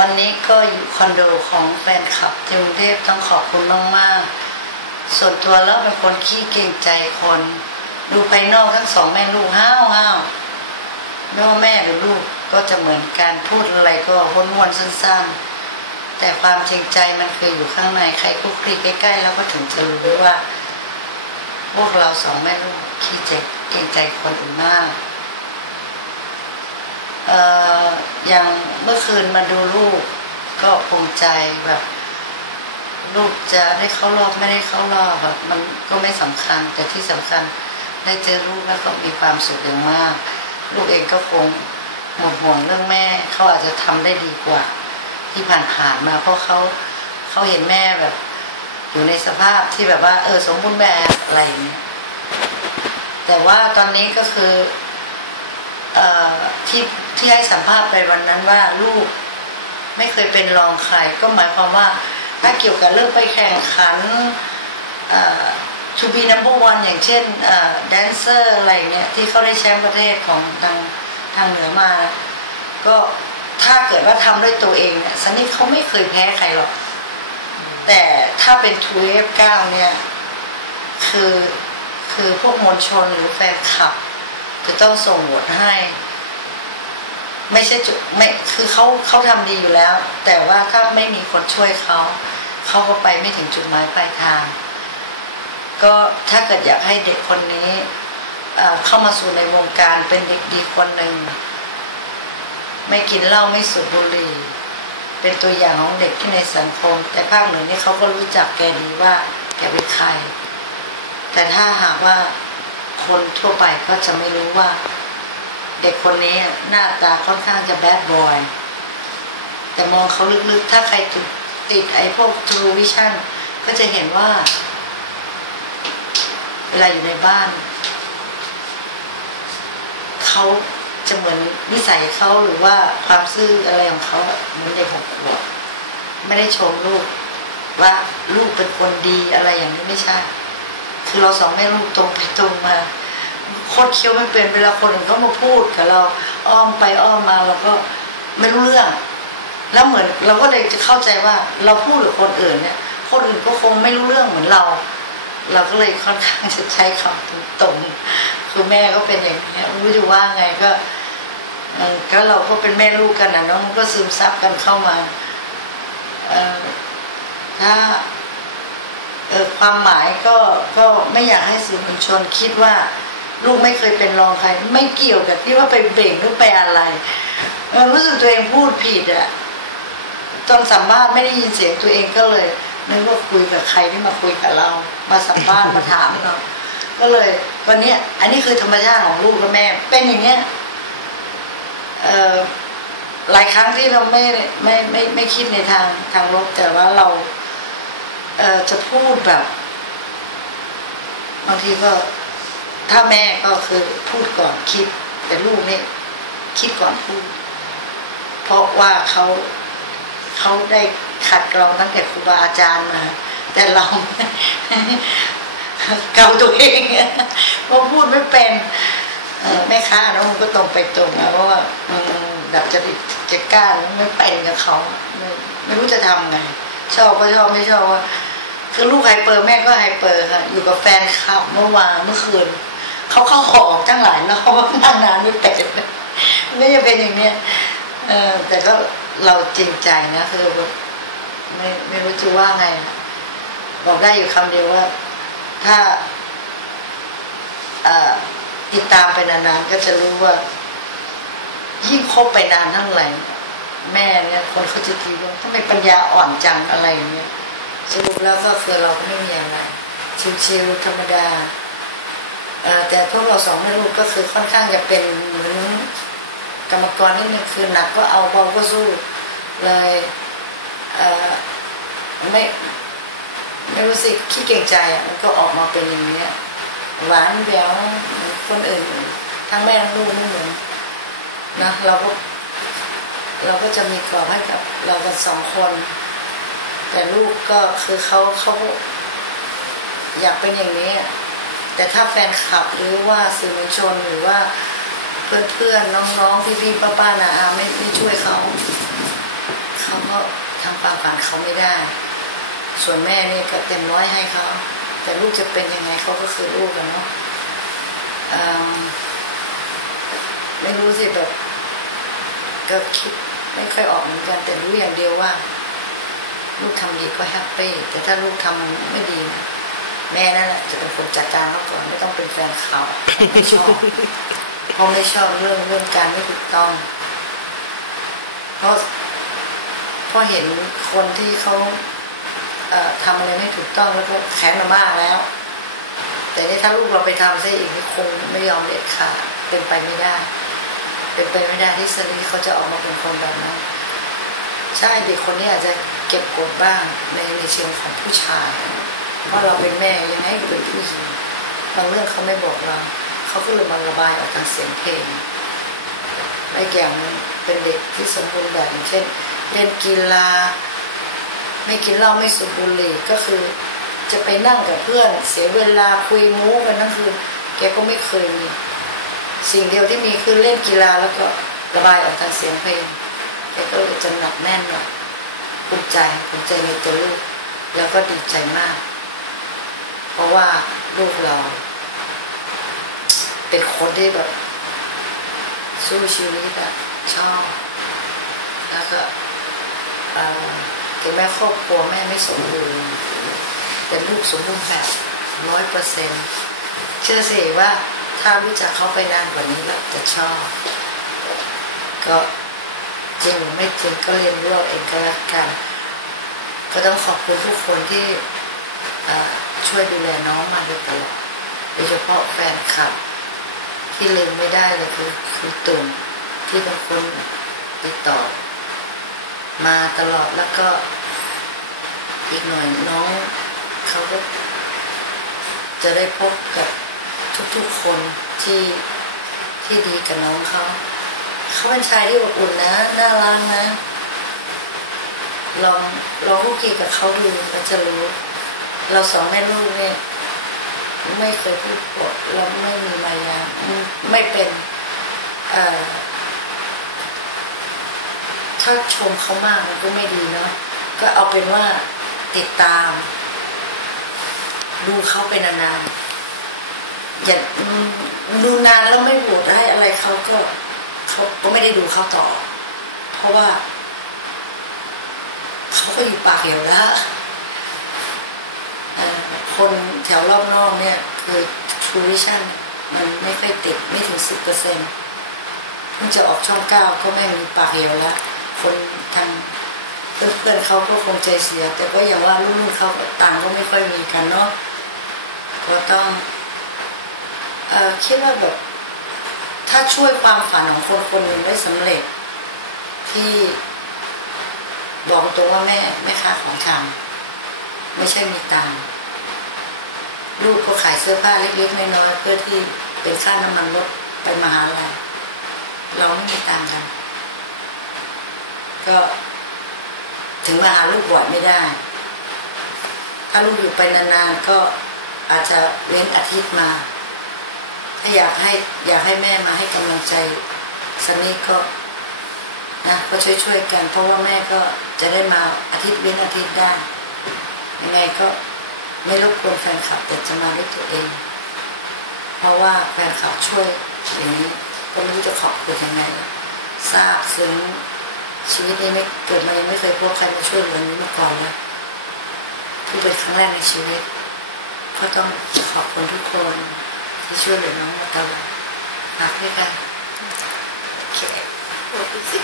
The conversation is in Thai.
วันนี้ก็อยู่คอนโดของแฟนคลับที่กรุงเทพต้องขอบคุณมากๆ ส่วนตัวแล้วเป็นคนขี้เกรงใจคน ดูภายนอกทั้งสองแม่ลูกห้าวห้าวไม่ว่าแม่หรือลูกก็จะเหมือนการพูดอะไรก็วนวนสั้นๆ แต่ความจริงใจมันคืออยู่ข้างในใครคุกคลีใกล้ๆ แล้วก็ถึงจะรู้ว่า พวกเราสองแม่ลูกขี้เจ็บเกรงใจคนอื่นมาก อ่ออย่างเมื่อคืนมาดูลูกก็ภูมิใจแบบลูกจะได้เข้ารอบไม่ได้เข้ารอบแบบมันก็ไม่สำคัญ แต่ที่สำคัญได้เจอลูกแล้วก็มีความสุขอย่างมาก ลูกเองก็คงหมดห่วงเรื่องแม่เขาอาจจะทำได้ดีกว่า ที่ผ่านๆมาเพราะเขาเขาเห็นแม่แบบ อยู่ในสภาพที่แบบว่า เออสมบูรณ์แบบอะไรอย่างเงี้แต่ว่าตอนนี้ก็คือ ที่ที่ให้สัมภาษณ์ไปวันนั้นว่าลูกไม่เคยเป็นรองใครก็หมายความว่าถ้าเกี่ยวกับเรื่องไปแข่งขันทูบีนัมเบอร์วันอย่างเช่นแดนเซอร์อะไรเงี้ยที่เขาได้แชมป์ประเทศของทางทางเหนือมา ก็ถ้าเกิดว่าทำด้วยตัวเองเนี่ยสันนี่เขาไม่เคยแพ้ใครหรอก แต่ถ้าเป็นทูเอฟเก้าเนี่ย คือคือพวกมวลชนหรือแฟนคลับ จะต้องส่งโหวตให้ ไม่ใช่จุดไม่คือเขาเขาทำดีอยู่แล้ว แต่ว่าถ้าไม่มีคนช่วยเขาเขาก็ไปไม่ถึงจุดหมายปลายทาง ก็ถ้าเกิดอยากให้เด็กคนนี้เอ่อเข้ามาสู่ในวงการเป็นเด็กดีคนหนึ่งไม่กินเหล้าไม่สูบบุหรี่ เป็นตัวอย่างของเด็กที่ในสังคม แต่ภาคเหนือนี่เขาก็รู้จักแกดีว่าแกเป็นใคร แต่ถ้าหากว่า คนทั่วไปก็จะไม่รู้ว่า เด็กคนนี้หน้าตาค่อนข้างจะแบดบอย แต่มองเขาลึกๆ ถ้าใครติดไอ้พวกทรูวิชั่นก็จะเห็นว่า เวลาอยู่ในบ้าน เขาจะเหมือนนิสัยเขาหรือว่าความซื่ออะไรของเขาเหมือนเด็กหกขวบไม่ได้ชมลูกว่าลูกเป็นคนดีอะไรอย่างนี้ไม่ใช่ คือเราสองแม่ลูกตรงไปตรงมา คตรเคี้ยวไม่เป็นเวลาคนอื่นเขามาพูดกับเราอ้อมไปอ้อมมาเราก็ไม่รู้เรื่อง แล้วเหมือนเราก็เลยจะเข้าใจว่าเราพูดกับคนอื่นเนี่ยคนอื่นก็คงไม่รู้เรื่องเหมือนเรา เราก็เลยค่อนข้างจะใช้คำตรงๆคือแม่ก็เป็นอย่างนี้ไม่รู้จะว่าไงก็ก็เราก็เป็นแม่ลูกกันนะเน้องก็ซึมซับกันเข้ามาถ้าความหมายก็ก็ไม่อยากให้สื่อมวลชนคิดว่า ลูกไม่เคยเป็นรองใคร ไม่เกี่ยวกับที่ว่าไปเบ่งหรือไปอะไรรู้สึกตัวเองพูดผิดอะตอนสัมภาษณ์ไม่ได้ยินเสียงตัวเองก็เลยนึกว่าคุยกับใครที่มาคุยกับเรา มาสัมภาษณ์มาถามเราก็เลย วันนี้อันนี้คือธรรมชาติของลูกและแม่ เป็นอย่างเงี้ยเออหลายครั้งที่เราไม่ไม่ไม่ไม่คิดในทางทางลบแต่ว่าเราเอ่อจะพูดแบบบางทีก็ ถ้าแม่ก็คือพูดก่อนคิด แต่ลูกเนี่ยคิดก่อนพูด เพราะว่าเขาเขาได้ขัดกรองตั้งแต่ครูบาอาจารย์มา แต่เราเกาตัวเองเพราะพูดไม่เป็นแม่ค้าเนาะมันก็ตรงไปตรงนะเพราะว่าอืมแบบจะจะกล้าไม่เป็นกับเขาไม่ไม่รู้จะทำไงชอบก็ชอบไม่ชอบว่าคือลูกไฮเปอร์แม่ก็ไฮเปอร์ค่ะ อยู่กับแฟนคลับเมื่อวานเมื่อคืน เขาเข้าหอกตั้งหลายรอบนั่งนานไม่เป็นไม่จะเป็นอย่างเนี้ยเออแต่ก็เราจริงใจนะคือไม่ไม่รู้จะว่าไง บอกได้อยู่คำเดียวว่า ถ้าอ่อติดตามไปนานๆก็จะรู้ว่า ยิ่งคบไปนานเท่าไหร่แม่เนี่ยคนเขาจะคิดว่าทำไมปัญญาอ่อนจังอะไรอย่างเงี้ยสรุปแล้วก็คือเราก็ไม่มีอะไรชิวๆธรรมดา แต่พวกเราสองแม่ลูกก็คือค่อนข้างจะเป็นเหมือนกรรมกรนิดนึงคือหนักก็เอาเบาก็สู้เลยเไม่ไม่รู้สึกขี้เก่งใจอะมันก็ออกมาเป็นอย่างเนี้ยหวานแหววคนอื่นทั้งแม่ทั้งลูกไม่เหมือนนะเราก็เราก็จะมีกรอบให้กับเรากันสองคน แต่ลูกก็คือเขาเขาอยากเป็นอย่างนี้ แต่ถ้าแฟนคลับหรือว่าสื่อมวลชนหรือว่าเพื่อนๆน้องๆพี่ๆป้าๆนะอาไม่ไม่ช่วยเขาเขาก็ทำความฝันเขาไม่ได้ ส่วนแม่เนี่ยก็เต็มร้อยให้เขาแต่ลูกจะเป็นยังไงเขาก็คือลูกกันเนาะอืมไม่รู้สิแบบก็คิดไม่ค่อยออกเหมือนกันแต่รู้อย่างเดียวว่า ลูกทำดีก็แฮปปี้แต่ถ้าลูกทำมันไม่ดีนะ แม่นั่นแหละจะเป็นคนจัดการเขาก่อนไม่ต้องเป็นแฟนเขาไม่ชอบเพราะไม่ชอบเรื่องเรื่องการไม่ถูกต้อง เพราะเพราะเห็นคนที่เขาเอ่อทำอะไรไม่ถูกต้องแล้วก็แค้นมามากแล้ว แต่นี่ถ้าลูกเราไปทำซะอีกนี่คงไม่ยอมเด็ดขาดเป็นไปไม่ได้ เป็นไปไม่ได้ที่สลีเขาจะออกมาเป็นคนแบบนั้นใช่เด็กคนนี้อาจจะเก็บกดบ้างในในเชิงของผู้ชาย เพราเราเป็นแม่ยังไงก็เป็นผู้หญิงบางเรื่องเขาไม่บอกเราเขาก็เลยมาระบายออกทางเสียงเพลงและอีกอย่างหนึงเป็นเด็กที่สมบูรณ์แบบอย่างเช่น เล่นกีฬา ไม่กินเหล้าไม่สูบบุหรี่ก็คือ จะไปนั่งกับเพื่อน เสียเวลาคุยมู้กันนั่นคือแกก็ไม่เคยมีสิ่งเดียวที่มีคือเล่นกีฬาแล้วก็ระบายออกทางเสียงเพลงแกก็เลยจะหนักแน่นหน่อยภูมิใจภูมิใจในตัวลูกแล้วก็ดีใจมาก เพราะว่าลูกเรา เป็นคนที่แบบ สู้ชีวิตอะชอบ แล้วก็เอ่อถึงแม้ครอบครัวแม่ไม่สมบูรณ์เป็นลูกสมบูรณ์แบบร้อยเปอร์เซ็นเชื่อสิว่าถ้ารู้จักเขาไปนานกว่านี้แล้วจะชอบ ก็จริงหรือไม่จริงก็เรียนรู้เอาเองก็แล้วกันก็ต้องขอบคุณทุกคนที่ ช่วยดูแลน้องมาโดยตลอดโดยเฉพาะแฟนคลับ ที่ลืมไม่ได้เลยคือคือตุ่มที่เป็นคนติดต่อ มาตลอดแล้วก็อีกหน่อยน้องเขาก็จะได้พบกับทุกๆคนที่ที่ดีกับน้องเขาเขาเป็นชายที่อบอุ่นนะน่ารักนะลองลองคุกคีกับเขาดูก็จะรู้ เราสองแม่ลูกเนี่ย ไม่เคยพูดปดเราไม่มีมายาไม่เป็นเออถ้าชมเขามากมันก็ไม่ดีเนาะก็เอาเป็นว่าติดตาม ดูเขาเป็นนานๆอย่าดูนานแล้วไม่โหวตให้อะไรเขาก็เขาก็ไม่ได้ดูเขาต่อ เพราะว่า เขาก็อยู่ปากเหวแล้ว คนแถวรอบนอกเนี่ยคือ True Vision มันไม่ค่อยติดไม่ถึงสิบเปอร์เซ็นต์เพิ่งจะออกช่องเก้าก็ไม่มีปากเหวแล้ว คนทางเพื่อนๆเขาก็คงใจเสีย แต่ก็อย่างว่ารุ่นเขาต่างก็ไม่ค่อยมีกันเนาะก็ต้องเออคิดว่าแบบถ้าช่วยความฝันของคนคนหนึ่งได้สำเร็จ ที่บอกตรงว่าแม่แม่ค้าของชำไม่ใช่มีตังค์ ลูกก็ขายเสื้อผ้าเล็กๆน้อยๆเพื่อที่เป็นค่าน้ำมันรถไปมหาลัยเราไม่มีตังค์กัน ก็ถึงมาหาลูกบ่อยไม่ได้ ถ้าลูกอยู่ไปนานๆก็อาจจะเว้นอาทิตย์มา ถ้าอยากให้อยากให้แม่มาให้กำลังใจสันนี่ก็นะก็ช่วยๆกัน เพราะว่าแม่ก็จะได้มาอาทิตย์เว้นอาทิตย์ได้ยังไงก็ ไม่รบกวนแฟนคลับแต่จะมาด้วยตัวเอง เพราะว่าแฟนคลับช่วยอย่างนี้ก็ไม่รู้จะขอบคุณยังไงทราบซึ้งชีวิตนี้ไม่เกิดมายังไม่เคยพบใครมาช่วยเหลือนี้มาก่อนเลยที่เป็นครั้งแรกในชีวิตก็ต้องขอบคุณทุกคนที่ช่วยเหลือน้องมาตลอดฝากด้วยกันโอเค